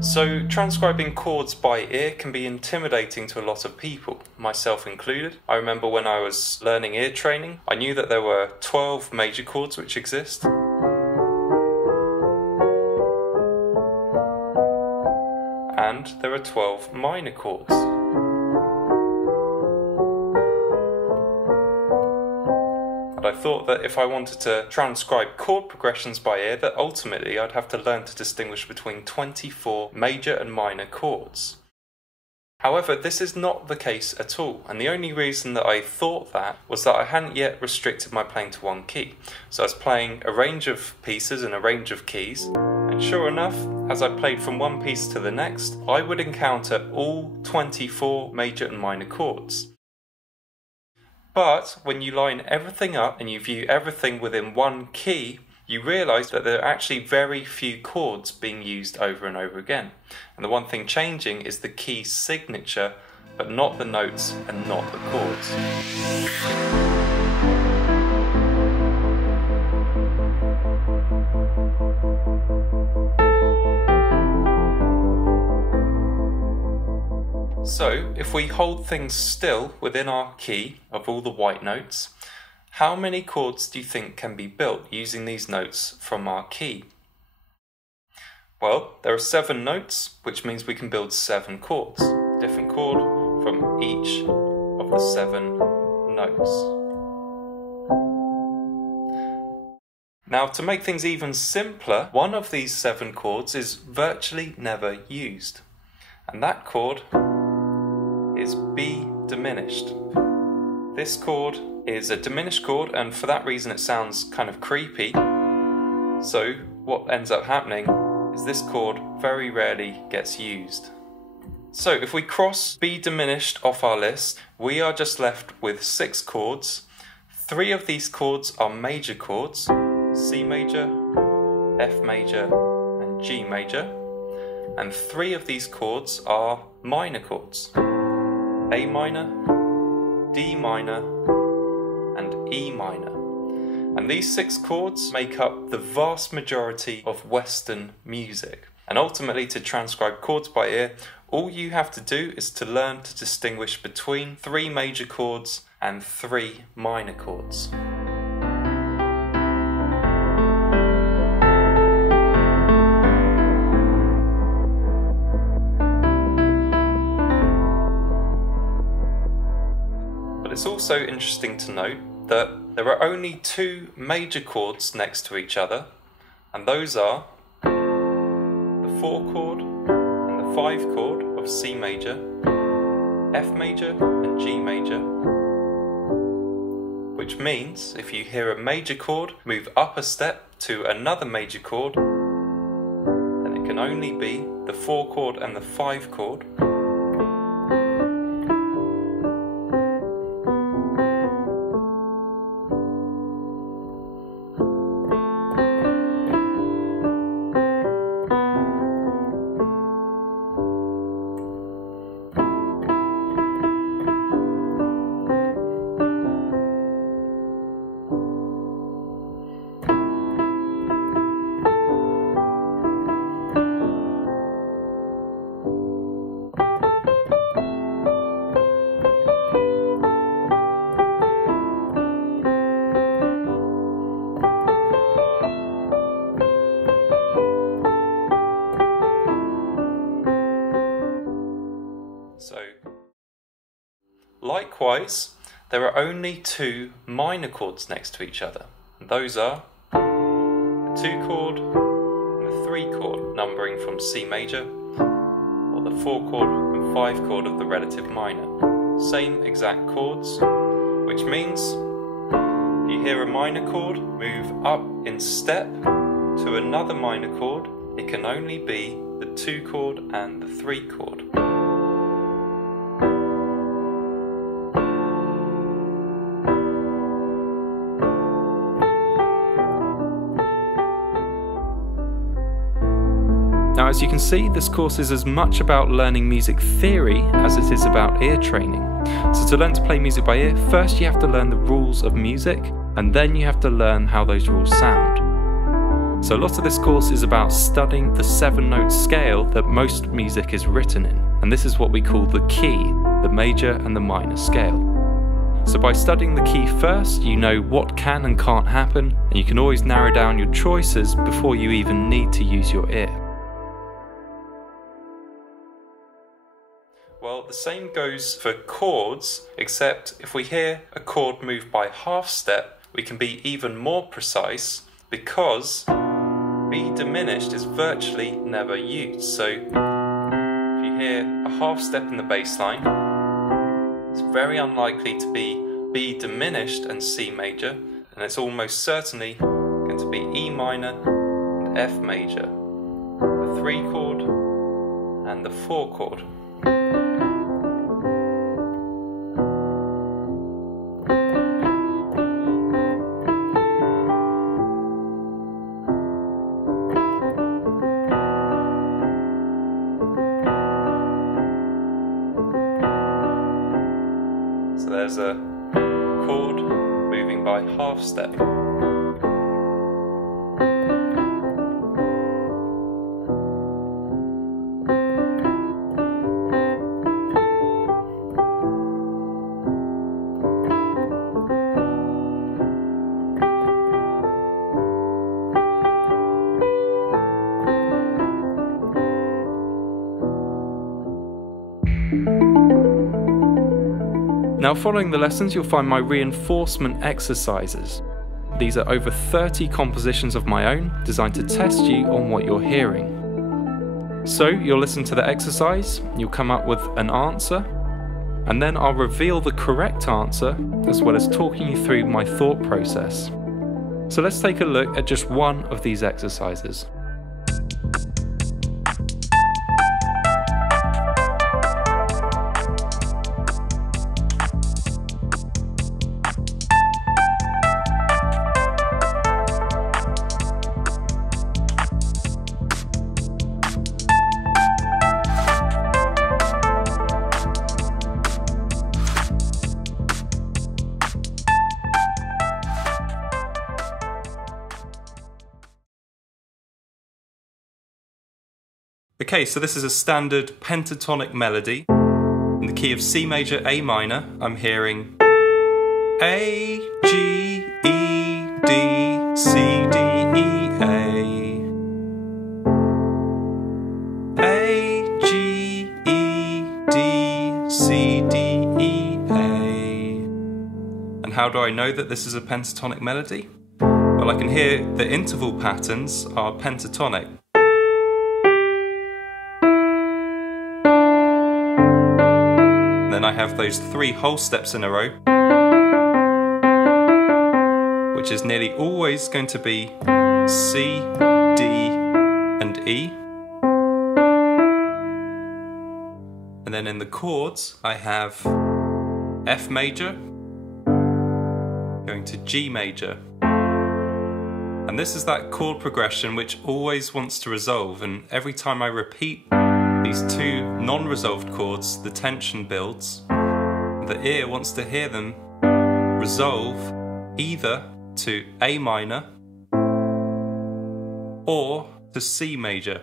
So transcribing chords by ear can be intimidating to a lot of people, myself included. I remember when I was learning ear training, I knew that there were 12 major chords which exist. And there are 12 minor chords. And I thought that if I wanted to transcribe chord progressions by ear, that ultimately I'd have to learn to distinguish between 24 major and minor chords. However, this is not the case at all, and the only reason that I thought that was that I hadn't yet restricted my playing to one key. So I was playing a range of pieces in a range of keys, and sure enough, as I played from one piece to the next, I would encounter all 24 major and minor chords. But when you line everything up and you view everything within one key, you realise that there are actually very few chords being used over and over again. And the one thing changing is the key signature, but not the notes and not the chords. So, if we hold things still within our key of all the white notes, how many chords do you think can be built using these notes from our key? Well, there are 7 notes, which means we can build 7 chords. Different chord from each of the 7 notes. Now, to make things even simpler, one of these 7 chords is virtually never used. And that chord is B diminished. This chord is a diminished chord, and for that reason it sounds kind of creepy. So what ends up happening is this chord very rarely gets used. So if we cross B diminished off our list, we are just left with 6 chords. 3 of these chords are major chords: C major, F major, and G major. And 3 of these chords are minor chords: A minor, D minor, and E minor. And these 6 chords make up the vast majority of Western music. And ultimately, to transcribe chords by ear, all you have to do is to learn to distinguish between 3 major chords and 3 minor chords. It's also interesting to note that there are only 2 major chords next to each other, and those are the 4 chord and the 5 chord of C major, F major and G major, which means if you hear a major chord move up a step to another major chord, then it can only be the 4 chord and the 5 chord. Likewise, there are only 2 minor chords next to each other. Those are the 2 chord and the 3 chord, numbering from C major, or the 4 chord and 5 chord of the relative minor. Same exact chords, which means if you hear a minor chord move up in step to another minor chord, it can only be the 2 chord and the 3 chord. Now, as you can see, this course is as much about learning music theory as it is about ear training. So to learn to play music by ear, first you have to learn the rules of music, and then you have to learn how those rules sound. So a lot of this course is about studying the 7-note scale that most music is written in, and this is what we call the key, the major and the minor scale. So by studying the key first, you know what can and can't happen, and you can always narrow down your choices before you even need to use your ear. Well, the same goes for chords, except if we hear a chord moved by half step, we can be even more precise because B diminished is virtually never used. So if you hear a half step in the bass line, it's very unlikely to be B diminished and C major, and it's almost certainly going to be E minor and F major, the 3 chord and the 4 chord. So there's a chord moving by half step. Now, following the lessons, you'll find my reinforcement exercises. These are over 30 compositions of my own, designed to test you on what you're hearing. So, you'll listen to the exercise, you'll come up with an answer, and then I'll reveal the correct answer, as well as talking you through my thought process. So let's take a look at just one of these exercises. Okay, so this is a standard pentatonic melody. In the key of C major, A minor, I'm hearing A, G, E, D, C, D, E, A. A, G, E, D, C, D, E, A. And how do I know that this is a pentatonic melody? Well, I can hear the interval patterns are pentatonic. Then I have those 3 whole steps in a row, which is nearly always going to be C, D, and E. And then in the chords, I have F major going to G major. And this is that chord progression which always wants to resolve, and every time I repeat these 2 non-resolved chords, the tension builds. The ear wants to hear them resolve either to A minor or to C major.